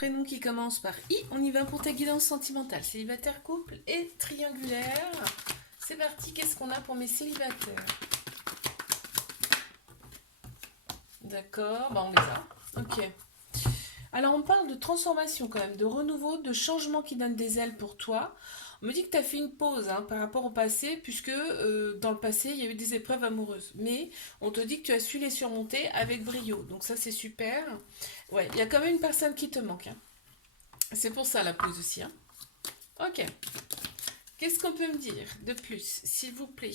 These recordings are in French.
prénom qui commence par I. On y va pour ta guidance sentimentale. Célibataire, couple et triangulaire. C'est parti, qu'est-ce qu'on a pour mes célibataires? D'accord, bah on les a. Ok. Alors on parle de transformation quand même, de renouveau, de changement qui donne des ailes pour toi. On me dit que tu as fait une pause par rapport au passé, puisque dans le passé, il y a eu des épreuves amoureuses. Mais on te dit que tu as su les surmonter avec brio. Donc ça, c'est super. Ouais, il y a quand même une personne qui te manque. C'est pour ça la pause aussi. Ok. Qu'est-ce qu'on peut me dire de plus, s'il vous plaît?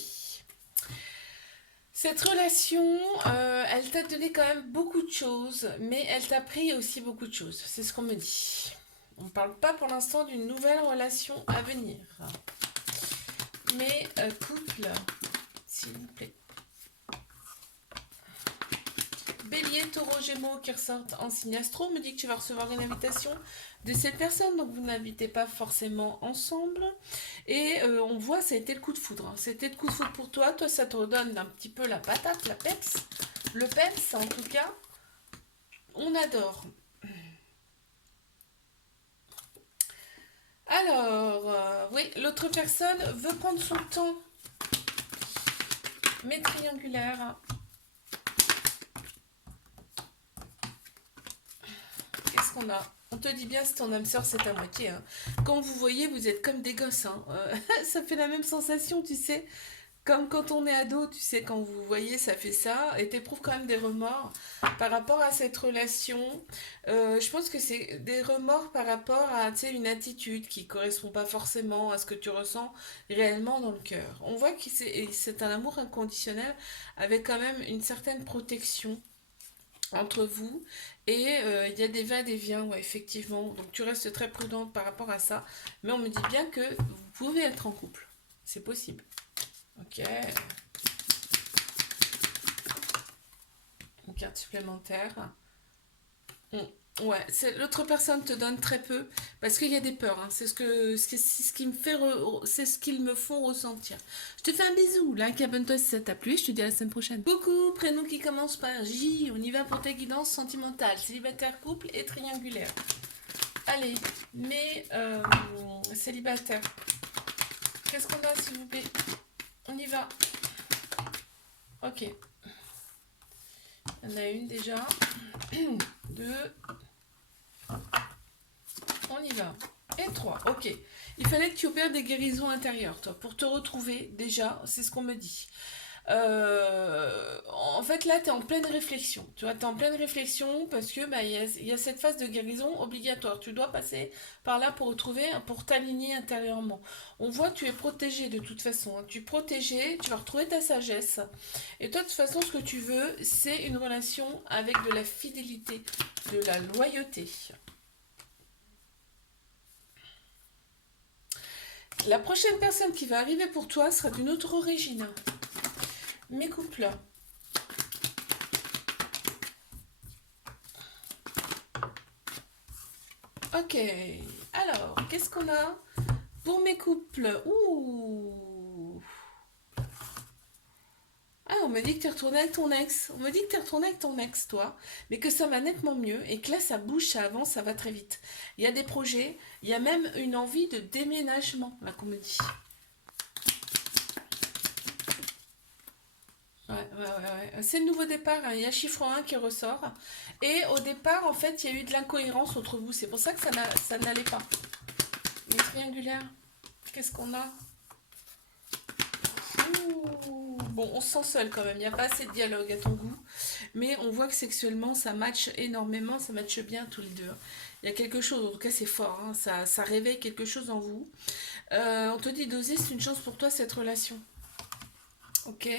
Cette relation, elle t'a donné quand même beaucoup de choses, mais elle t'a pris aussi beaucoup de choses. C'est ce qu'on me dit. On ne parle pas pour l'instant d'une nouvelle relation à venir. Mais couple, s'il vous plaît. Bélier, taureau, gémeaux qui ressortent en signe astro me dit que tu vas recevoir une invitation de cette personne, donc vous n'habitez pas forcément ensemble. Et on voit, ça a été le coup de foudre. C'était le coup de foudre pour toi. Toi, ça te redonne un petit peu la patate, la peps. Le peps, en tout cas, on adore. Alors, oui, l'autre personne veut prendre son temps. Mais triangulaire. Qu'est-ce qu'on a? On te dit bien si ton âme sœur c'est à moitié. Quand vous voyez, vous êtes comme des gosses. Ça fait la même sensation, tu sais. Comme quand on est ado, tu sais, quand vous voyez, ça fait ça. Et t'éprouves quand même des remords par rapport à cette relation. Je pense que c'est des remords par rapport à, tu sais, une attitude qui correspond pas forcément à ce que tu ressens réellement dans le cœur. On voit que c'est un amour inconditionnel avec quand même une certaine protection entre vous et il y a des va-et-vient, ouais, effectivement. Donc tu restes très prudente par rapport à ça, mais on me dit bien que vous pouvez être en couple, c'est possible. Ok, une carte supplémentaire. Ouais, l'autre personne te donne très peu parce qu'il y a des peurs. C'est ce qui me fait, c'est ce qu'ils me font ressentir. Je te fais un bisou, like, abonne-toi si ça t'a plu. Je te dis à la semaine prochaine. Coucou, prénom qui commence par J. On y va pour ta guidance sentimentale, célibataire, couple et triangulaire. Allez, mais célibataire. Qu'est-ce qu'on a, s'il vous plaît? On y va. Ok. Il y en a une déjà. Deux. On y va. Et 3, ok. Il fallait que tu opères des guérisons intérieures, toi, pour te retrouver, déjà, c'est ce qu'on me dit. En fait, là, tu es en pleine réflexion. Tu vois, tu es en pleine réflexion parce que bah, y a cette phase de guérison obligatoire. Tu dois passer par là pour retrouver, pour t'aligner intérieurement. On voit que tu es protégé de toute façon. Tu es protégé, tu vas retrouver ta sagesse. Et toi, de toute façon, ce que tu veux, c'est une relation avec de la fidélité, de la loyauté. La prochaine personne qui va arriver pour toi sera d'une autre origine. Mes couples. Ok. Alors, qu'est-ce qu'on a pour mes couples? Ouh. Ah, on me dit que tu es retourné avec ton ex. On me dit que tu es retourné avec ton ex, toi. Mais que ça va nettement mieux et que là, ça bouge, ça avance, ça va très vite. Il y a des projets. Il y a même une envie de déménagement, là, qu'on me dit. Ouais. C'est le nouveau départ. Il y a chiffre 1 qui ressort. Et au départ, en fait, il y a eu de l'incohérence entre vous. C'est pour ça que ça n'allait pas. Les triangulaires. Qu'est-ce qu'on a? Ouh. Bon, on se sent seul quand même. Il n'y a pas assez de dialogue à ton goût. Mais on voit que sexuellement, ça matche énormément. Ça matche bien tous les deux. Il y a quelque chose, en tout cas c'est fort. Ça réveille quelque chose en vous. On te dit d'oser, c'est une chance pour toi cette relation. Ok.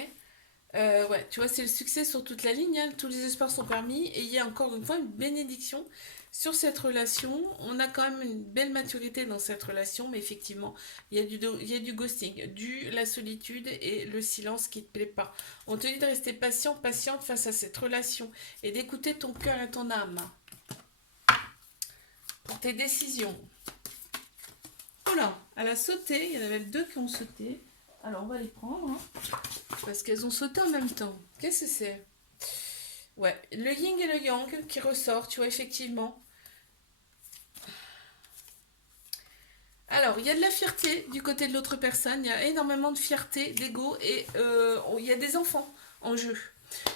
Ouais, tu vois, c'est le succès sur toute la ligne, tous les espoirs sont permis, et il y a encore une fois une bénédiction sur cette relation. On a quand même une belle maturité dans cette relation, mais effectivement, il y a du ghosting, la solitude et le silence qui ne te plaît pas. On te dit de rester patient, patiente face à cette relation, et d'écouter ton cœur et ton âme pour tes décisions. Oh là, elle a sauté, il y en avait deux qui ont sauté. Alors on va les prendre, parce qu'elles ont sauté en même temps. Qu'est-ce que c'est? Ouais, le yin et le yang qui ressort, tu vois, effectivement. Alors, il y a de la fierté du côté de l'autre personne, il y a énormément de fierté, d'ego et il y a des enfants en jeu.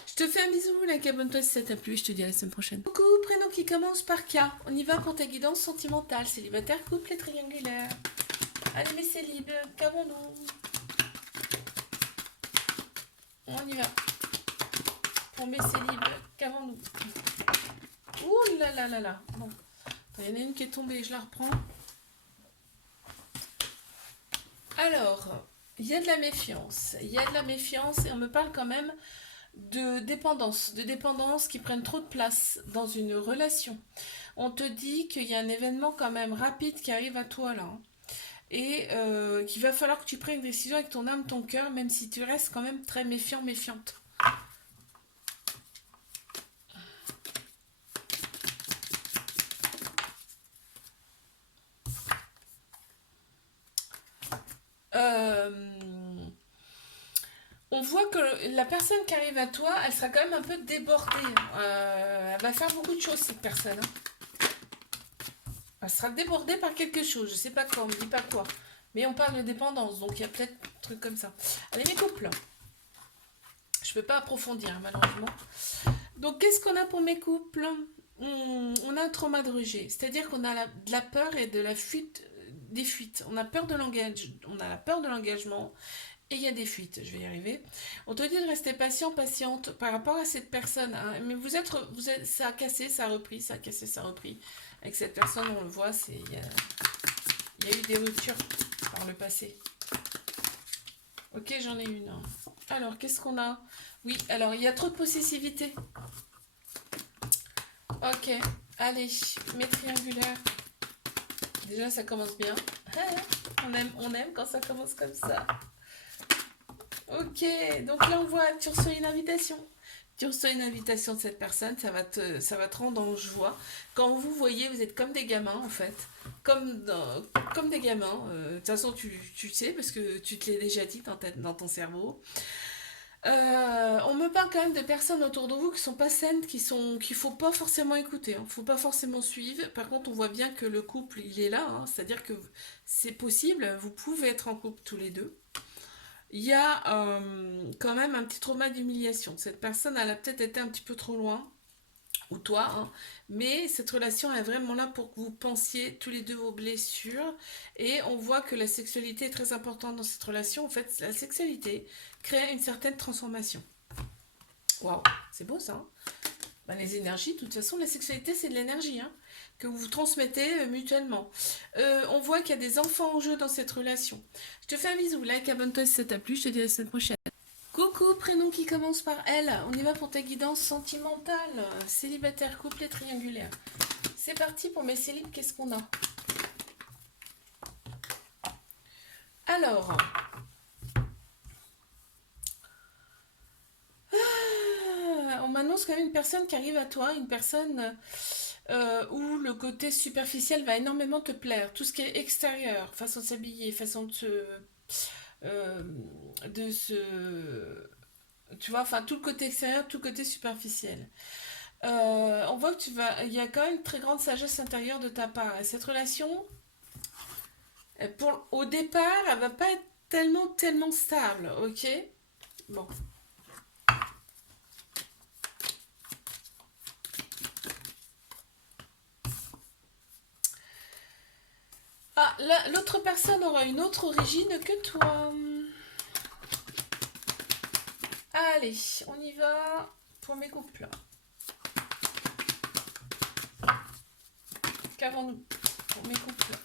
Je te fais un bisou, like, abonne-toi si ça t'a plu, je te dis à la semaine prochaine. Coucou, prénom qui commence par K. On y va pour ta guidance sentimentale, célibataire, couple et triangulaire. Allez mes célibes, qu'avons-nous? On y va. Pour mes célibes, qu'avons-nous? Ouh là là là là. Bon. Il y en a une qui est tombée, je la reprends. Alors, il y a de la méfiance. Il y a de la méfiance et on me parle quand même de dépendance qui prennent trop de place dans une relation. On te dit qu'il y a un événement quand même rapide qui arrive à toi là, hein, et qu'il va falloir que tu prennes une décision avec ton âme, ton cœur, même si tu restes quand même très méfiant, méfiante. Euh, on voit que la personne qui arrive à toi, elle sera quand même un peu débordée. Elle va faire beaucoup de choses, cette personne, hein. Elle sera débordée par quelque chose. Je sais pas quoi, on me dit pas quoi. Mais on parle de dépendance, donc il y a peut-être un truc comme ça. Allez, mes couples. Je peux pas approfondir, malheureusement. Donc, qu'est-ce qu'on a pour mes couples? On a un trauma de rejet. C'est-à-dire qu'on a de la peur et de la fuite, des fuites. On a peur de l'engagement. On a la peur de l'engagement. Et il y a des fuites, je vais y arriver. On te dit de rester patient, patiente par rapport à cette personne, hein. Mais ça a cassé, ça a repris, ça a cassé, ça a repris. Avec cette personne, on le voit, il y a eu des ruptures par le passé. Ok, j'en ai une, hein. Alors, qu'est-ce qu'on a? Oui, alors, il y a trop de possessivité. Ok, allez, mes triangulaires. Déjà, ça commence bien. On aime quand ça commence comme ça. Ok, donc là on voit, tu reçois une invitation. Tu reçois une invitation de cette personne, ça va te rendre en joie. Quand vous voyez, vous êtes comme des gamins en fait. Comme des gamins. De toute façon, tu sais parce que tu te l'as déjà dit dans ton cerveau. On me parle quand même de personnes autour de vous qui sont pas saines, qu'il faut pas forcément écouter, hein, faut pas forcément suivre. Par contre, on voit bien que le couple, il est là, hein, c'est-à-dire que c'est possible, vous pouvez être en couple tous les deux. Il y a quand même un petit trauma d'humiliation. Cette personne, elle a peut-être été un petit peu trop loin, ou toi, hein, mais cette relation est vraiment là pour que vous pensiez tous les deux vos blessures. Et on voit que la sexualité est très importante dans cette relation. En fait, la sexualité crée une certaine transformation. Waouh, c'est beau ça, hein. Ben, les énergies, de toute façon, la sexualité, c'est de l'énergie, hein, que vous transmettez mutuellement. On voit qu'il y a des enfants en jeu dans cette relation. Je te fais un bisou, like, abonne-toi si ça t'a plu, je te dis à la semaine prochaine. Coucou, prénom qui commence par L. On y va pour ta guidance sentimentale. Célibataire, couple et triangulaire. C'est parti pour mes célibes, qu'est-ce qu'on a? Alors, on m'annonce quand même une personne qui arrive à toi, une personne où le côté superficiel va énormément te plaire. Tout ce qui est extérieur, façon de s'habiller, façon euh, de se, tu vois, enfin tout le côté extérieur, tout le côté superficiel. On voit que il y a quand même une très grande sagesse intérieure de ta part. Et cette relation, au départ, elle va pas être tellement stable, ok? Bon. Ah, l'autre personne aura une autre origine que toi. Allez, on y va pour mes couples. Qu'avons-nous pour mes couples?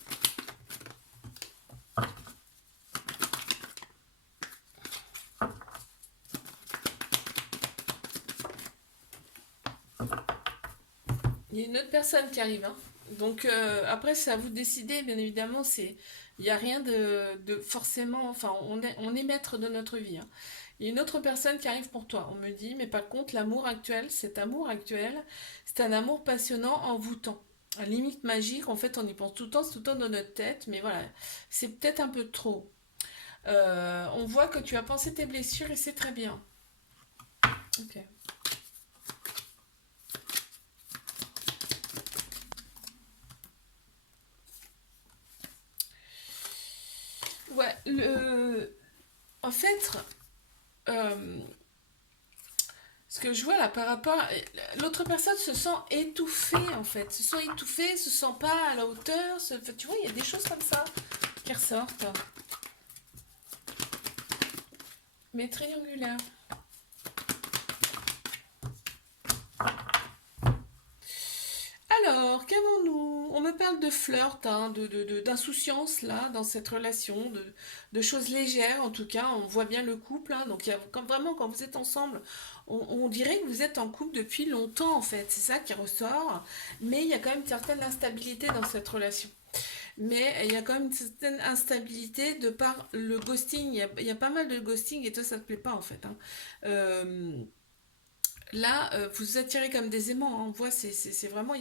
Il y a une autre personne qui arrive, hein. Donc après, c'est à vous de décider, bien évidemment. Il n'y a rien de forcément. Enfin, on est maître de notre vie, hein. Il y a une autre personne qui arrive pour toi. On me dit, mais par contre, cet amour actuel, c'est un amour passionnant, envoûtant. À limite magique, en fait, on y pense tout le temps dans notre tête, mais voilà, c'est peut-être un peu trop. On voit que tu as pensé tes blessures et c'est très bien. Ok. Ouais, en fait, euh, ce que je vois là par rapport, l'autre personne se sent étouffée en fait, se sent étouffée, se sent pas à la hauteur, enfin, tu vois, il y a des choses comme ça qui ressortent. Mais triangulaire. Alors, qu'avons-nous? On me parle de flirt, hein, d'insouciance là, dans cette relation, de choses légères en tout cas. On voit bien le couple, hein, donc il y a, quand, vraiment quand vous êtes ensemble, on dirait que vous êtes en couple depuis longtemps en fait. C'est ça qui ressort. Mais il y a quand même une certaine instabilité dans cette relation. Mais il y a quand même une certaine instabilité de par le ghosting. Il y a pas mal de ghosting et toi ça te plaît pas en fait, hein. Euh, Là, vous vous attirez comme des aimants, hein. On voit, c'est vraiment,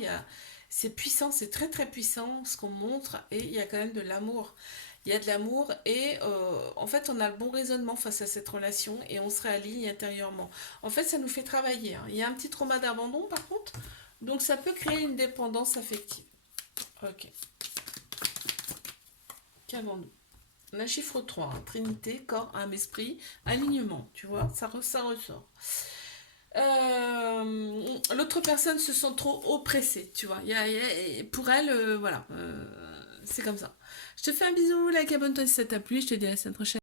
c'est puissant, c'est très très puissant ce qu'on montre et il y a quand même de l'amour. Il y a de l'amour et en fait, on a le bon raisonnement face à cette relation et on se réaligne intérieurement. En fait, ça nous fait travailler, hein. Il y a un petit trauma d'abandon par contre, donc ça peut créer une dépendance affective. Ok, qu'avons-nous? On a chiffre 3, hein. Trinité, corps, âme, esprit, alignement, tu vois, ça ressort. L'autre personne se sent trop oppressée, tu vois. Pour elle, voilà, c'est comme ça. Je te fais un bisou, like, abonne-toi si ça t'a plu, je te dis à la semaine prochaine.